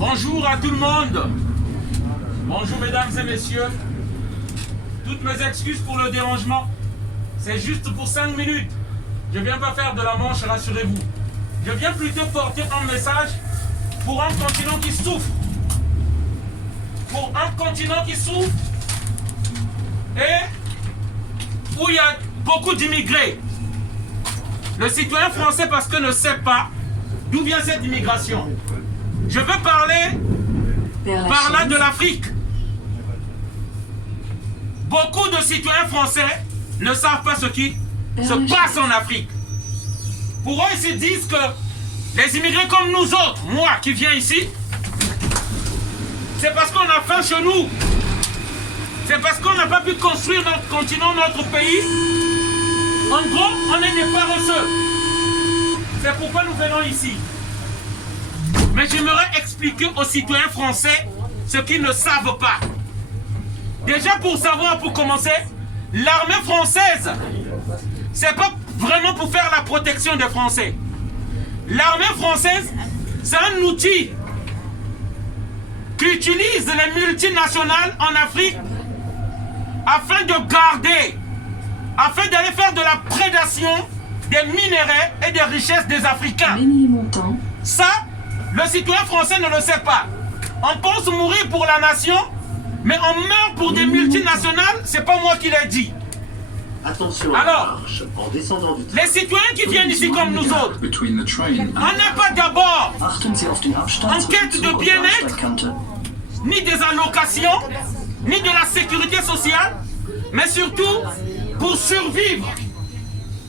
Bonjour à tout le monde. Bonjour mesdames et messieurs. Toutes mes excuses pour le dérangement. C'est juste pour 5 minutes. Je ne viens pas faire de la manche, rassurez-vous. Je viens plutôt porter un message pour un continent qui souffre. Pour un continent qui souffre et où il y a beaucoup d'immigrés. Le citoyen français, parce que ne sait pas d'où vient cette immigration. Je veux parler par là de l'Afrique. Beaucoup de citoyens français ne savent pas ce qui se passe en Afrique. Pour eux, ils se disent que les immigrés comme nous autres, moi qui viens ici, c'est parce qu'on a faim chez nous. C'est parce qu'on n'a pas pu construire notre continent, notre pays. En gros, on est des paresseux. C'est pourquoi nous venons ici. Mais j'aimerais expliquer aux citoyens français ce qu'ils ne savent pas. Déjà pour savoir, pour commencer, l'armée française, c'est pas vraiment pour faire la protection des Français. L'armée française, c'est un outil qui utilise les multinationales en Afrique afin de garder, afin d'aller faire de la prédation des minéraux et des richesses des Africains. Ça, le citoyen français ne le sait pas. On pense mourir pour la nation, mais on meurt pour des multinationales, c'est pas moi qui l'ai dit. Attention alors, en descendant du les citoyens qui viennent ici comme nous autres, on n'est pas d'abord en quête de bien-être, ni des allocations, ni de la sécurité sociale, mais surtout pour survivre.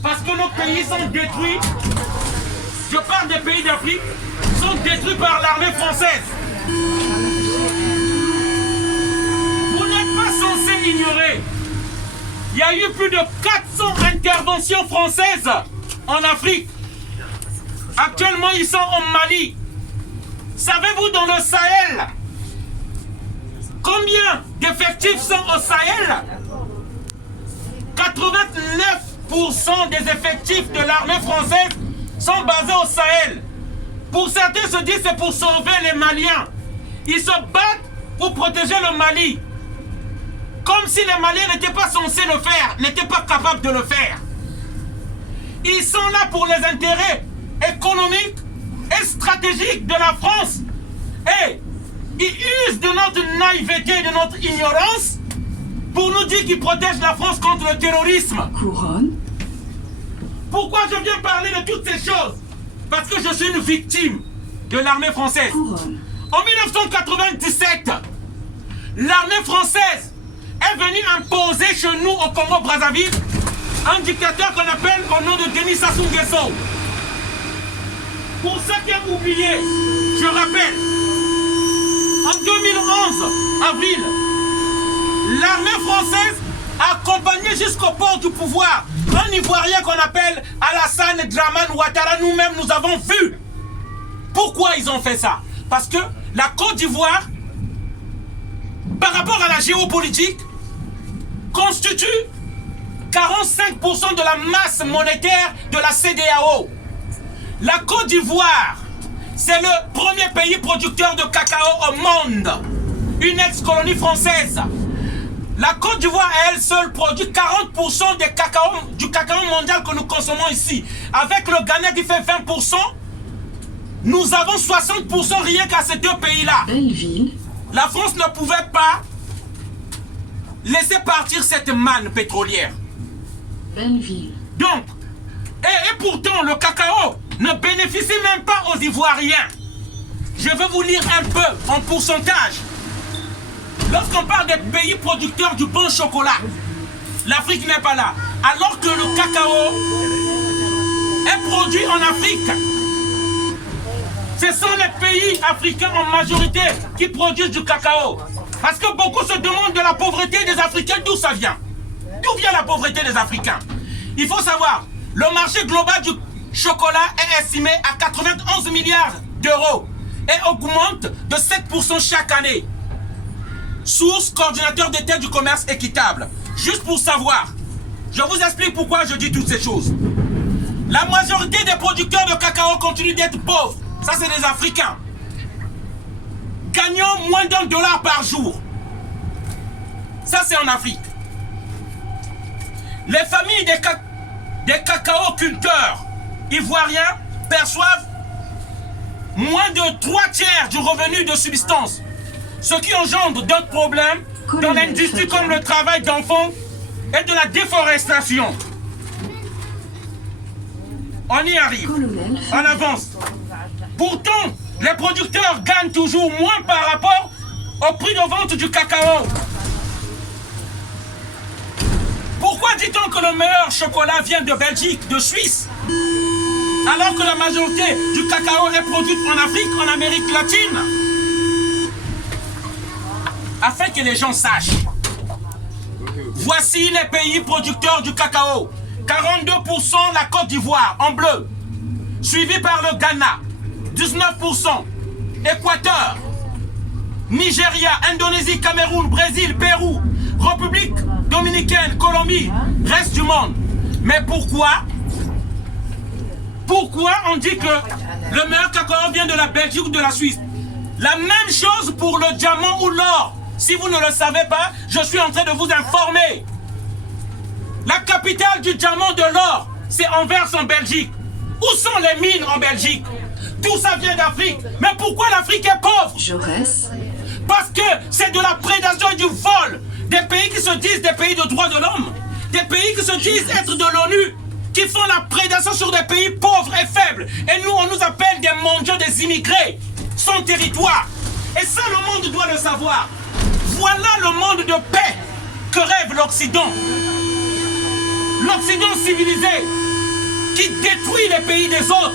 Parce que nos pays sont détruits, je parle des pays d'Afrique, sont détruits par l'armée française. Vous n'êtes pas censé ignorer. Il y a eu plus de 400 interventions françaises en Afrique. Actuellement, ils sont au Mali. Savez-vous dans le Sahel combien d'effectifs sont au Sahel? 89% des effectifs de l'armée française sont basés au Sahel. Pour certains se disent c'est pour sauver les Maliens. Ils se battent pour protéger le Mali. Comme si les Maliens n'étaient pas censés le faire, n'étaient pas capables de le faire. Ils sont là pour les intérêts économiques et stratégiques de la France. Et ils usent de notre naïveté et de notre ignorance pour nous dire qu'ils protègent la France contre le terrorisme. Couronne. Pourquoi je viens parler de toutes ces choses? Parce que je suis une victime de l'armée française. Couronne. En 1997, l'armée française est venue imposer chez nous au Congo-Brazzaville un dictateur qu'on appelle au nom de Denis Sassou Nguesso. Pour ceux qui ont oublié, je rappelle, en 2011, avril, l'armée française a accompagné jusqu'au port du pouvoir un Ivoirien qu'on appelle Alassane Dramane Ouattara. Nous-mêmes, nous avons vu. Pourquoi ils ont fait ça? Parce que la Côte d'Ivoire, par rapport à la géopolitique, constitue 45% de la masse monétaire de la CEDEAO. La Côte d'Ivoire, c'est le premier pays producteur de cacao au monde. Une ex-colonie française. La Côte d'Ivoire, elle seule, produit 40% du cacao mondial que nous consommons ici. Avec le Ghana qui fait 20%, nous avons 60% rien qu'à ces deux pays-là. Belleville. La France ne pouvait pas laisser partir cette manne pétrolière. Belleville. Donc, et pourtant, le cacao ne bénéficie même pas aux Ivoiriens. Je vais vous lire un peu en pourcentage. Lorsqu'on parle des pays producteurs du bon chocolat, l'Afrique n'est pas là. Alors que le cacao est produit en Afrique. Ce sont les pays africains en majorité qui produisent du cacao. Parce que beaucoup se demandent de la pauvreté des Africains, d'où ça vient. D'où vient la pauvreté des Africains? Il faut savoir, le marché global du chocolat est estimé à 91 milliards d'euros et augmente de 7% chaque année. Source, coordinateur d'État du commerce équitable. Juste pour savoir, je vous explique pourquoi je dis toutes ces choses. La majorité des producteurs de cacao continuent d'être pauvres. Ça, c'est des Africains. gagnant moins d'$1 par jour. Ça, c'est en Afrique. Les familles des cacao-culteurs ivoiriens perçoivent moins de 3/4 du revenu de subsistance, ce qui engendre d'autres problèmes dans l'industrie comme le travail d'enfants et de la déforestation. On y arrive. On avance. Pourtant, les producteurs gagnent toujours moins par rapport au prix de vente du cacao. Pourquoi dit-on que le meilleur chocolat vient de Belgique, de Suisse, alors que la majorité du cacao est produite en Afrique, en Amérique latine? Afin que les gens sachent, voici les pays producteurs du cacao. 42% la Côte d'Ivoire en bleu, suivi par le Ghana, 19%, Équateur, Nigeria, Indonésie, Cameroun, Brésil, Pérou, République Dominicaine, Colombie, reste du monde. Mais pourquoi on dit que le meilleur cacao vient de la Belgique ou de la Suisse? La même chose pour le diamant ou l'or. Si vous ne le savez pas, je suis en train de vous informer. La capitale du diamant de l'or, c'est Anvers en Belgique. Où sont les mines en Belgique? Tout ça vient d'Afrique. Mais pourquoi l'Afrique est pauvre? Jaurès. Parce que c'est de la prédation et du vol. Des pays qui se disent des pays de droits de l'homme. Des pays qui se disent être de l'ONU. Qui font la prédation sur des pays pauvres et faibles. Et nous, on nous appelle des mondiaux, des immigrés. Sans territoire. Et ça, le monde doit le savoir. Voilà le monde de paix que rêve l'Occident. L'Occident civilisé qui détruit les pays des autres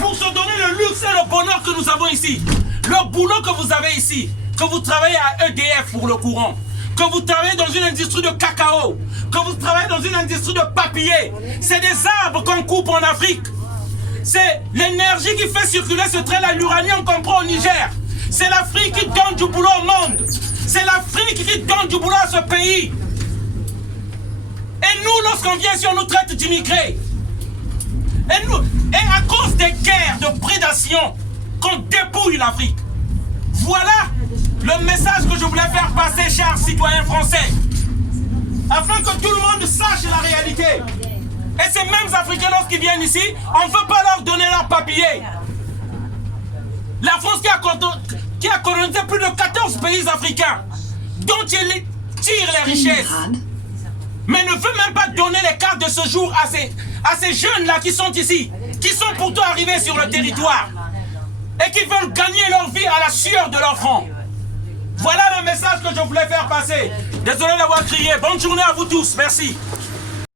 pour se donner le luxe et le bonheur que nous avons ici. Le boulot que vous avez ici, que vous travaillez à EDF pour le courant, que vous travaillez dans une industrie de cacao, que vous travaillez dans une industrie de papier, c'est des arbres qu'on coupe en Afrique. C'est l'énergie qui fait circuler ce train à l'uranium qu'on prend au Niger. C'est l'Afrique qui donne du boulot au monde. C'est l'Afrique qui donne du boulot à ce pays. Et nous, lorsqu'on vient ici, on nous traite d'immigrés. Et à cause des guerres de prédation, qu'on dépouille l'Afrique. Voilà le message que je voulais faire passer, chers citoyens français. Afin que tout le monde sache la réalité. Et ces mêmes Africains, lorsqu'ils viennent ici, on ne veut pas leur donner leur papier. La France qui a colonisé plus de 14 pays africains, dont il tire les richesses, mais ne veut même pas donner les cartes de séjour à ces jeunes-là qui sont ici, qui sont pourtant arrivés sur le territoire, et qui veulent gagner leur vie à la sueur de leur front. Voilà le message que je voulais faire passer. Désolé d'avoir crié. Bonne journée à vous tous. Merci.